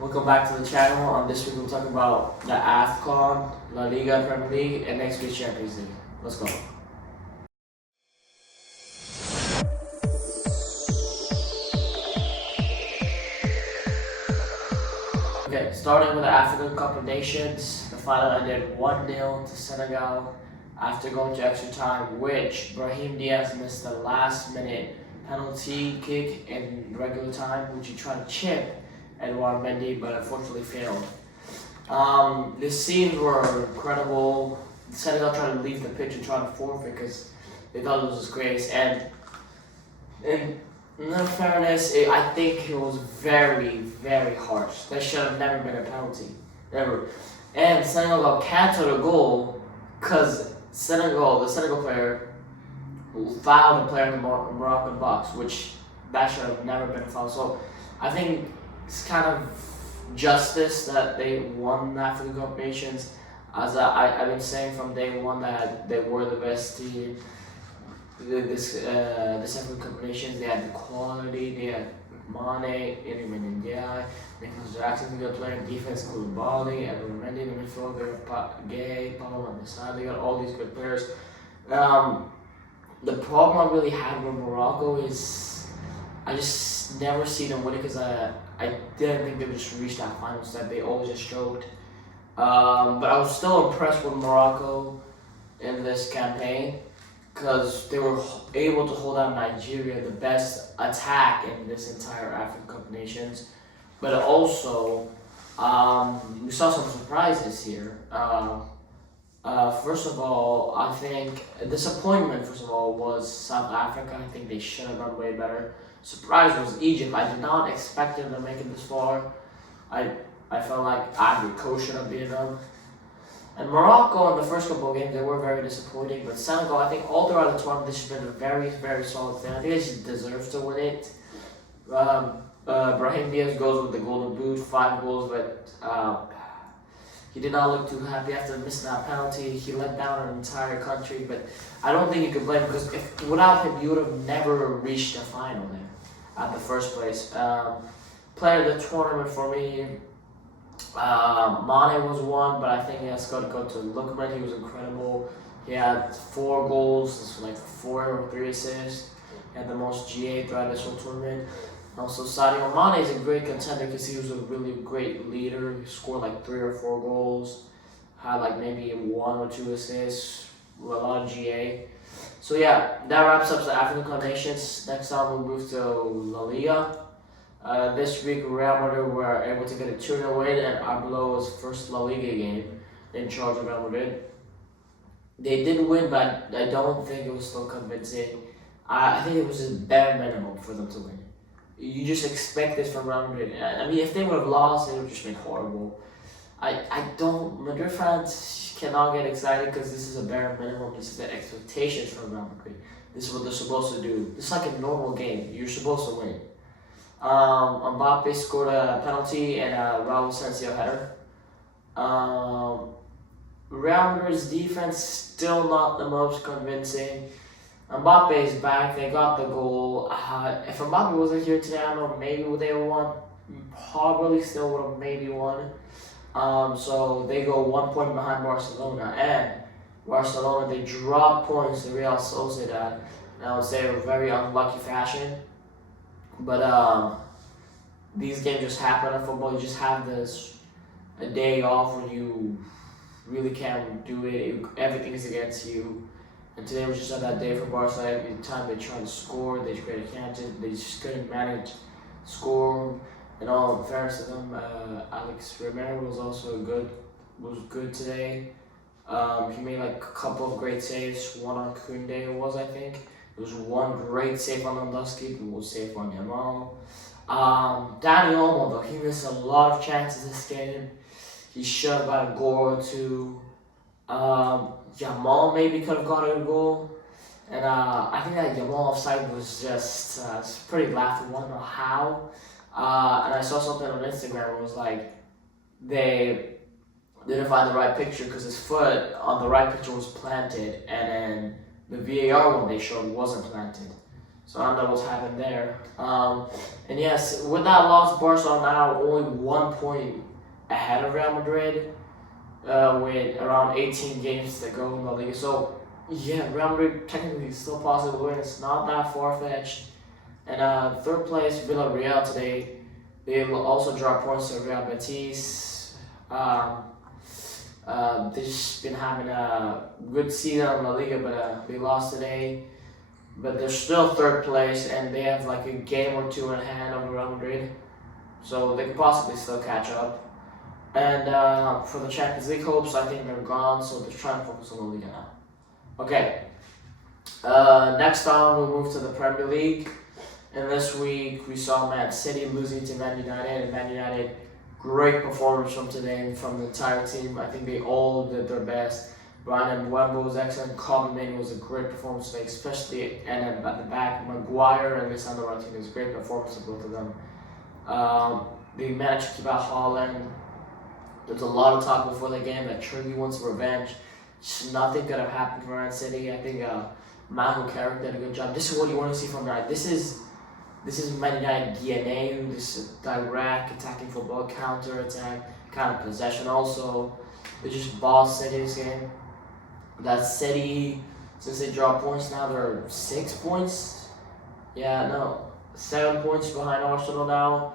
Welcome back to the channel. This week we're talking about the AFCON, La Liga, Premier League, and next week's Champions League. Let's go. Okay, starting with the African Cup of Nations, the final ended 1-0 to Senegal after going to extra time, which Brahim Diaz missed the last minute penalty kick in regular time, which he tried to chip Edouard Mendy, but unfortunately failed. The scenes were incredible. Senegal tried to leave the pitch and try to forfeit because they thought it was disgrace. And in fairness, I think it was very, very harsh. That should have never been a penalty, never. And Senegal got canceled a goal because the Senegal player fouled a player in the Moroccan box, which that should have never been a foul. So I think it's kind of justice that they won the African Cup of Nations. As I've been saying from day one that they were the best team. This African Cup of Nations, they had the quality, they had Mane, Iliman Ndiaye, Nicholas Jackson, the good player in defense, Koulibaly, Edouard Mendy in the midfield, Gay, Pablo Wan-Bissaka, they got all these good players. The problem I really had with Morocco is I just never see them winning because I didn't think they would just reach that final step. They always just choked. But I was still impressed with Morocco in this campaign because they were able to hold out Nigeria, the best attack in this entire African Cup of Nations. But also, we saw some surprises here. First of all, I think a disappointment, was South Africa. I think they should have done way better. Surprise was Egypt. I did not expect them to make it this far. I felt like Ivory Coast should have beaten them. And Morocco in the first couple of games, they were very disappointing. But Senegal, I think all throughout the tournament, this has been a very, very solid thing. I think they just deserve to win it. Brahim Diaz goes with the golden boot, 5 goals, but he did not look too happy after missing that penalty. He let down an entire country, but I don't think you can blame him because without him, you would have never reached the final there at the first place. Player of the tournament for me, Mane was one, but I think he has got to go to Lookman. He was incredible. He had 4 goals, like 4 or 3 assists. He had the most GA throughout this whole tournament. Also, Sadio Mane is a great contender because he was a really great leader. He scored like 3 or 4 goals, had like maybe 1 or 2 assists, a lot of GA. So yeah, that wraps up the African Cup of Nations. Next time we'll move to La Liga. This week, Real Madrid were able to get a 2-0 win, and Arbeloa's first La Liga game in charge of Real Madrid. They did win, but I don't think it was still convincing. I think it was just bare minimum for them to win. You just expect this from Real Madrid. I mean, if they would have lost, it would have just been horrible. Madrid fans cannot get excited because this is a bare minimum. This is the expectations from Real Madrid. This is what they're supposed to do. It's like a normal game. You're supposed to win. Mbappe scored a penalty and a Raul Asensio header. Real Madrid's defense still not the most convincing. Mbappe is back. They got the goal. If Mbappe wasn't here today, I don't know, maybe they would have won. Probably still would have maybe won. So they go 1 point behind Barcelona. And Barcelona, they drop points to Real Sociedad. And I would say a very unlucky fashion. But these games just happen in football. You just have a day off when you really can't do it. Everything is against you. And today was just on that day for Barca. Every time they tried to score, they created chances. They just couldn't manage score. In all fairness to them, Alex Romero was also good today. He made like a couple of great saves. One on Koundé was, I think. There was one great save on Lewandowski. It was safe on Yamal. Dani Olmo, though, he missed a lot of chances this game. He should have got a goal or 2. Yamal maybe could have got a goal. And I think that Yamal offside was just pretty laughable. I don't know how. And I saw something on Instagram. It was like they didn't find the right picture because his foot on the right picture was planted, and then the VAR one they showed wasn't planted. So I don't know what's happened there. And yes, with that loss, Barcelona now only 1 point ahead of Real Madrid, with around 18 games to go in the league. So yeah, Real Madrid technically is still possible to win. It's not that far fetched. And third place, Villarreal today. They will also draw points to Real Betis. They've just been having a good season in La Liga, but they lost today. But they're still third place, and they have like a game or two in hand on Real Madrid, so they could possibly still catch up. And for the Champions League hopes, I think they're gone, so they're trying to focus on La Liga now. Okay. Next on, we'll move to the Premier League. And this week, we saw Man City losing to Man United, and Man United, great performance from today and from the entire team. I think they all did their best. Bryan Mbeumo was excellent. Coleman was a great performance today, especially and at the back. Maguire and Lisandro Martinez, great performance of both of them. They managed to keep out Haaland. There's a lot of talk before the game that Triggy wants revenge. Just nothing could have happened for Man City. I think Michael Carrick did a good job. This is what you want to see from United. This is Man United DNA. This is direct attacking football, counter attack, kind of possession. Also, they just bossed City's game. That City, since they draw points now, they're 6 points. 7 points behind Arsenal now.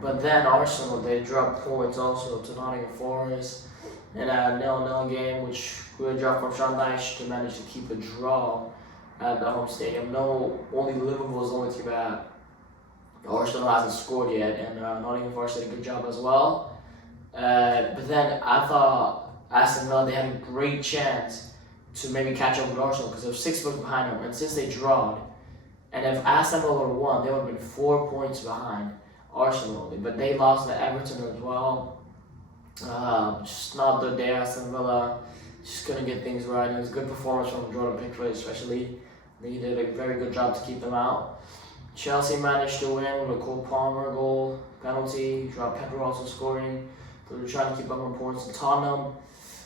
But then Arsenal, they dropped points also to Nottingham Forest in a 0-0 game, which good job from Sean Dyche to manage to keep a draw at the home stadium. Only Liverpool is the only team that Arsenal hasn't scored yet, and Nottingham Forest did a good job as well. But then I thought Aston Villa, they had a great chance to maybe catch up with Arsenal because they were 6 points behind them, and since they drawed, and if Aston Villa would have won, they would have been 4 points behind Arsenal only. But they lost to Everton as well. Just not the day. Aston Villa just couldn't get things right. It was a good performance from Jordan Pickford, especially. He did a very good job to keep them out. Chelsea managed to win with a Cole Palmer goal, penalty. Joao Pedro also scoring. They were trying to keep up on points. And Tottenham,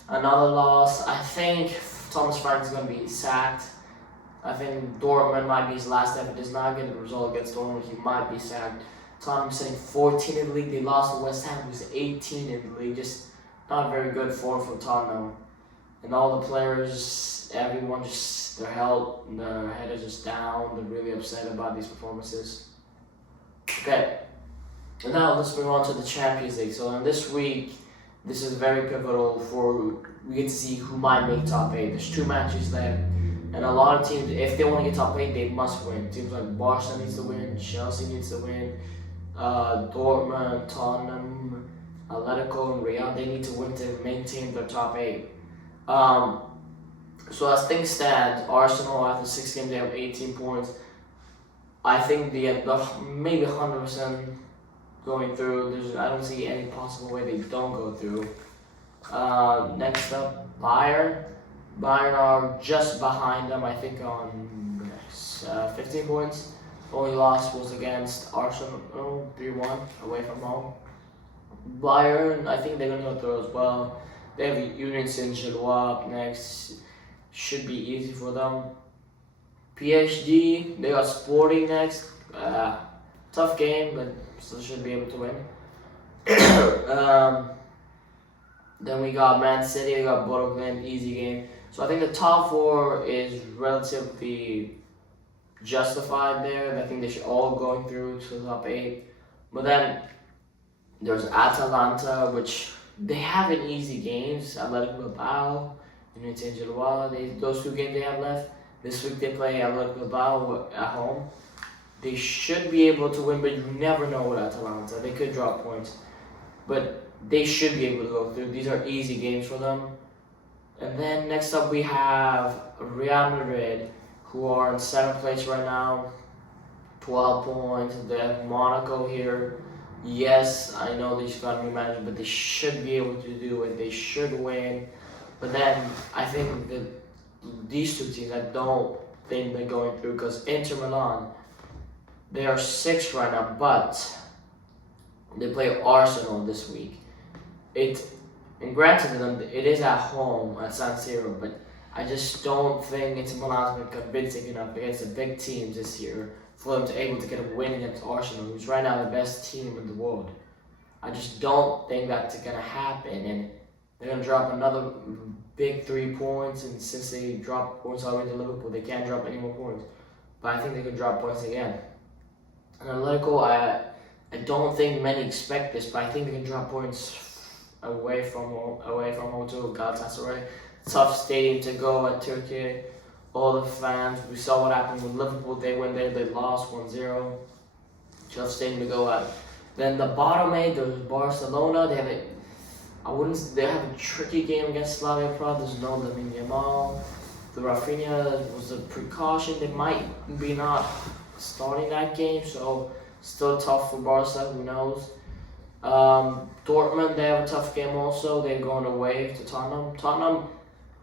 another loss. I think Thomas Frank is going to be sacked. I think Dortmund might be his last step. If he does not get the result against Dortmund, he might be sacked. Tottenham sitting 14 in the league. They lost to West Ham, who's 18 in the league. Just not very good form from Tottenham. And all the players, everyone just, their head is just down. They're really upset about these performances. Okay. And now let's move on to the Champions League. So in this week, this is very pivotal we get to see who might make top 8. There's 2 matches left. And a lot of teams, if they want to get top 8, they must win. Teams like Barca needs to win, Chelsea needs to win, Dortmund, Tottenham, Atletico, and Real, they need to win to maintain their top 8. So as things stand, Arsenal after 6 games, they have 18 points. I think they have maybe 100% going through. I don't see any possible way they don't go through. Next up, Bayern. Bayern are just behind them, I think, on 15 points. Only loss was against Arsenal, 3-1 away from home. Bayern, I think they're going to go through as well. They have Union Saint-Gilloise up next. Should be easy for them. PSG, they got Sporting next. Tough game, but still should be able to win. Then we got Man City, we got Bodo Glimt, easy game. So I think the top 4 is relatively justified there. I think they should all go through to the top 8. But then there's Atalanta, which they have an easy games. Atletico Bilbao, Union Saint-Gilloise, those 2 games they have left. This week they play Atletico Bilbao at home. They should be able to win, but you never know with Atalanta. They could drop points. But they should be able to go through. These are easy games for them. And then next up we have Real Madrid, who are in 7th place right now, 12 points. They have Monaco here. Yes, I know they just got a new manager, but they should be able to do it. They should win. But then I think that these 2 teams, I don't think they're going through, because Inter Milan, they are 6th right now, but they play Arsenal this week. And granted to them, it is at home at San Siro, but I just don't think Inter Milan's been convincing enough against the big teams this year for them to able to get a win against Arsenal, who's right now the best team in the world. I just don't think that's gonna happen, and they're gonna drop another big 3 points. And since they dropped points already to Liverpool, they can't drop any more points. But I think they can drop points again. And Atletico, I don't think many expect this, but I think they can drop points away from home to Galatasaray. Tough stadium to go at Turkey. All the fans, we saw what happened with Liverpool. They went there, they lost 1-0. Tough stadium to go at. Then the bottom 8, there's Barcelona. They have a tricky game against Slavia Prague. There's no Lamine Yamal. The Rafinha was a precaution. They might be not starting that game, so still tough for Barca. Who knows? Dortmund, they have a tough game also. They're going away to Tottenham. Tottenham,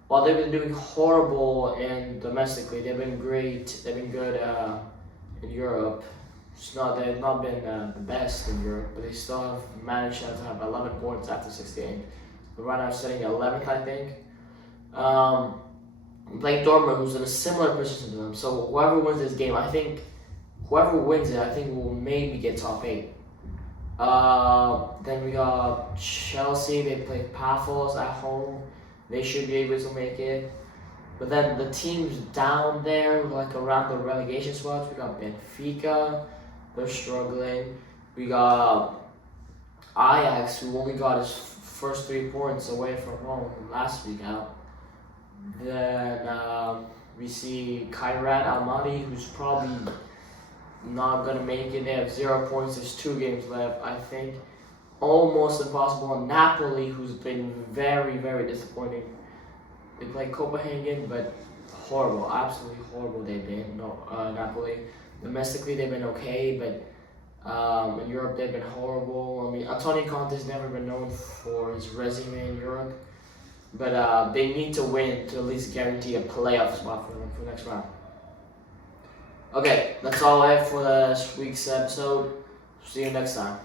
while they've been doing horrible in domestically, they've been great. They've been good in Europe. They've not been the best in Europe, but they still have managed to have 11 points after 6 games. But right now, sitting at 11th, I think. Playing Dortmund, who's in a similar position to them. So whoever wins this game, I think will maybe get top 8. Then we got Chelsea. They play Pafos at home. They should be able to make it. But then the teams down there, like around the relegation spots, we got Benfica. They're struggling. We got Ajax, who only got his first 3 points away from home last week out. Then we see Kairat Almaty, who's probably not gonna make it. They have 0 points. There's 2 games left. I think almost impossible. And Napoli, who's been very, very disappointing. They play Copenhagen, but horrible, absolutely horrible they've been. Napoli. Domestically, they've been okay, but in Europe, they've been horrible. I mean, Antonio Conte's never been known for his resume in Europe, but they need to win to at least guarantee a playoff spot for them for the next round. Okay, that's all I have for this week's episode. See you next time.